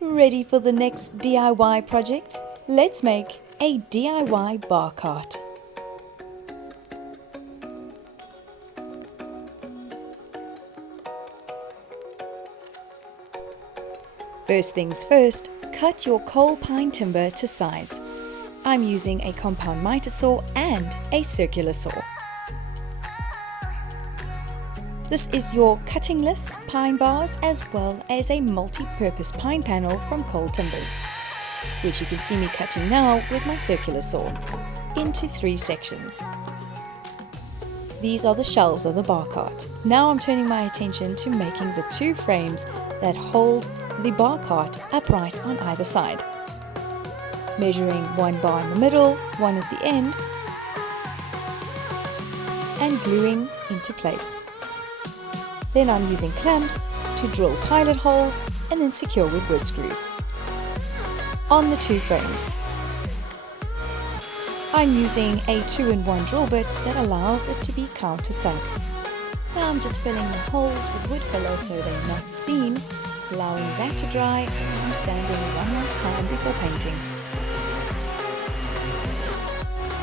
Ready for the next DIY project? Let's make a DIY bar cart. First things first, cut your coal pine timber to size. I'm using a compound miter saw and a circular saw. This is your cutting list pine bars as well as a multi-purpose pine panel from Coal Timbers, which you can see me cutting now with my circular saw into 3 sections. These are the shelves of the bar cart. Now I'm turning my attention to making the 2 frames that hold the bar cart upright on either side. Measuring 1 bar in the middle, 1 at the end, and gluing into place. Then I'm using clamps to drill pilot holes and then secure with wood screws. On the 2 frames, I'm using a 2-in-1 drill bit that allows it to be countersunk. Now I'm just filling the holes with wood filler so they're not seen, allowing that to dry, and I'm sanding one last time before painting.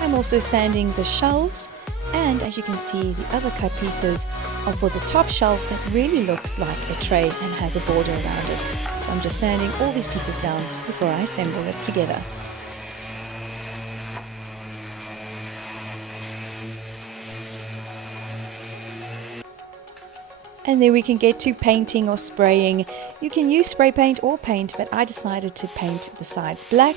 I'm also sanding the shelves, and as you can see, the other cut pieces are for the top shelf that really looks like a tray and has a border around it. So I'm just sanding all these pieces down before I assemble it together. And then we can get to painting or spraying. You can use spray paint or paint, but I decided to paint the sides black,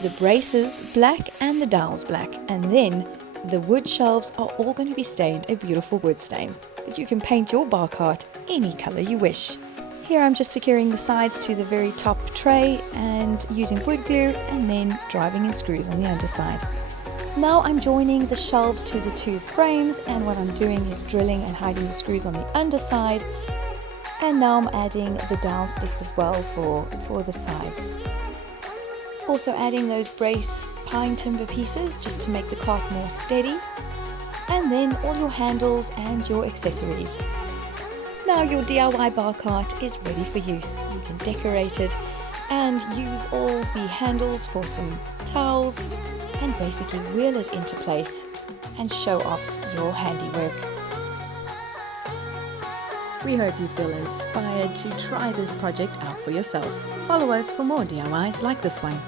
the braces black, and the dowels black. And then the wood shelves are all going to be stained a beautiful wood stain. But you can paint your bar cart any color you wish. Here I'm just securing the sides to the very top tray and using wood glue and then driving in screws on the underside. Now I'm joining the shelves to the 2 frames, and what I'm doing is drilling and hiding the screws on the underside. And now I'm adding the dowel sticks as well for the sides. Also adding those brace pine timber pieces just to make the cart more steady. And then all your handles and your accessories. Now your DIY bar cart is ready for use. You can decorate it and use all the handles for some towels and basically wheel it into place and show off your handiwork. We hope you feel inspired to try this project out for yourself. Follow us for more DIYs like this one.